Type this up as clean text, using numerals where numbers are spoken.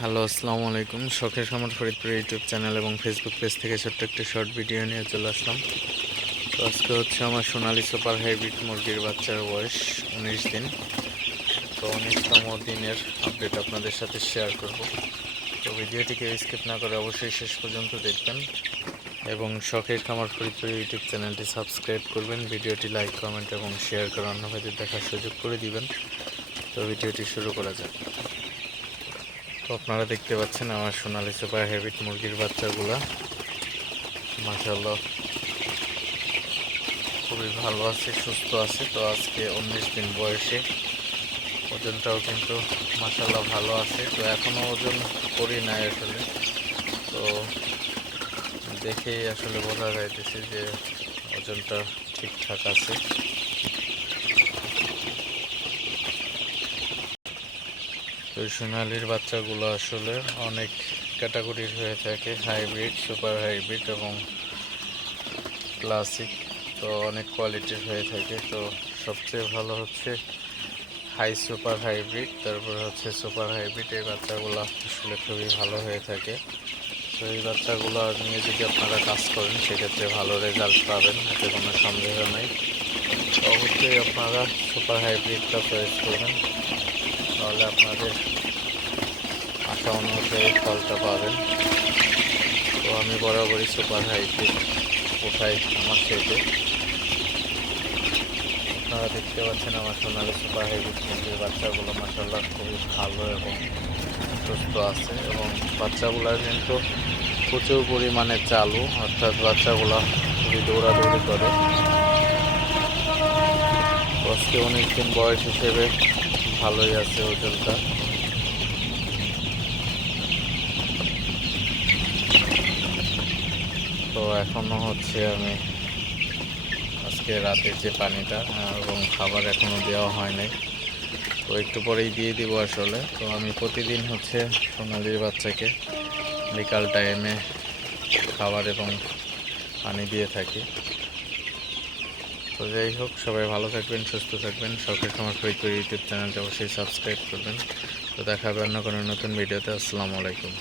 Hello, আসসালামু আলাইকুম। শখের খামার ফরিদপুর ইউটিউব চ্যানেল এবং ফেসবুক পেজ থেকে ছোট্ট একটি শর্ট ভিডিও নিয়ে চলে আসলাম। তো আজকে হচ্ছে আমার সোনালী সুপার হাইব্রিড মুরগির বাচ্চার বয়স 19 দিন। তো 19তম দিনের আপডেট আপনাদের সাথে শেয়ার করব। তো ভিডিওটিকে স্কিপ না করে অবশ্যই শেষ পর্যন্ত দেখবেন এবং শখের খামার ফরিদপুর ইউটিউব চ্যানেলটি সাবস্ক্রাইব করবেন। ভিডিওটি লাইক, কমেন্ট এবং শেয়ার করে অন্য ভাইদের দেখার সুযোগ করে দিবেন। তো ভিডিওটি শুরু করা যাক। তো আপনারা দেখতে পাচ্ছেন আমার সোনালী সুপার হাইব্রিড মুরগির বাচ্চাগুলা, মাশাআল্লাহ খুবই ভালো আছে, সুস্থ আছে। তো আজকে 19 দিন বয়সে, ওজনটাও কিন্তু মাশাআল্লাহ ভালো আছে। তো এখনও ওজন করি নাই আসলে, তো দেখেই আসলে বোঝা যাইতেছে যে ওজনটা ঠিকঠাক আছে। তো সোনালির বাচ্চাগুলো আসলে অনেক ক্যাটাগরির হয়ে থাকে, হাইব্রিড, সুপার হাইব্রিড এবং ক্লাসিক। তো অনেক কোয়ালিটির হয়ে থাকে। তো সবচেয়ে ভালো হচ্ছে হাই সুপার হাইব্রিড, তারপরে হচ্ছে সুপার হাইব্রিড। এই বাচ্চাগুলো আসলে খুবই ভালো হয়ে থাকে। তো এই বাচ্চাগুলো নিয়ে যদি আপনারা কাজ করেন সেক্ষেত্রে ভালো রেজাল্ট পাবেন, এতে কোনো সন্দেহ নেই। তো অবশ্যই আপনারা সুপার হাইব্রিডটা চয়েস করবেন, তাহলে আপনাদের আশা অনুযায়ী ফলটা পাবেন। তো আমি বরাবরই সুপার হাইব্রিড উঠাই আমার সেটে। আপনারা দেখতে পাচ্ছেন আমার সোনালী সুপার হাইব্রিড মুরগির বাচ্চাগুলো মাশাআল্লাহ খুবই ভালো এবং সুস্থ আছে, এবং বাচ্চাগুলো কিন্তু প্রচুর পরিমাণে চালু, অর্থাৎ বাচ্চাগুলো খুবই দৌড়াদৌড়ি করে। আজকে 19 দিন বয়স হিসেবে ভালোই আছে ওজনটা। তো এখনও হচ্ছে আমি আজকে রাতে যে পানিটা এবং খাবার এখনও দেওয়া হয় নাই, তো একটু পরেই দিয়ে দিব আসলে। তো আমি প্রতিদিন হচ্ছে সোনালির বাচ্চাকে বিকাল টাইমে খাবার এবং পানি দিয়ে থাকি। তো যাই হোক, সবাই ভালো থাকবেন, সুস্থ থাকবেন। শখের খামার ফরিদপুর ইউটিউব চ্যানেলটা অবশ্যই সাবস্ক্রাইব করবেন। তো দেখা হবে অন্য কোনো নতুন ভিডিওতে। আসসালামু আলাইকুম।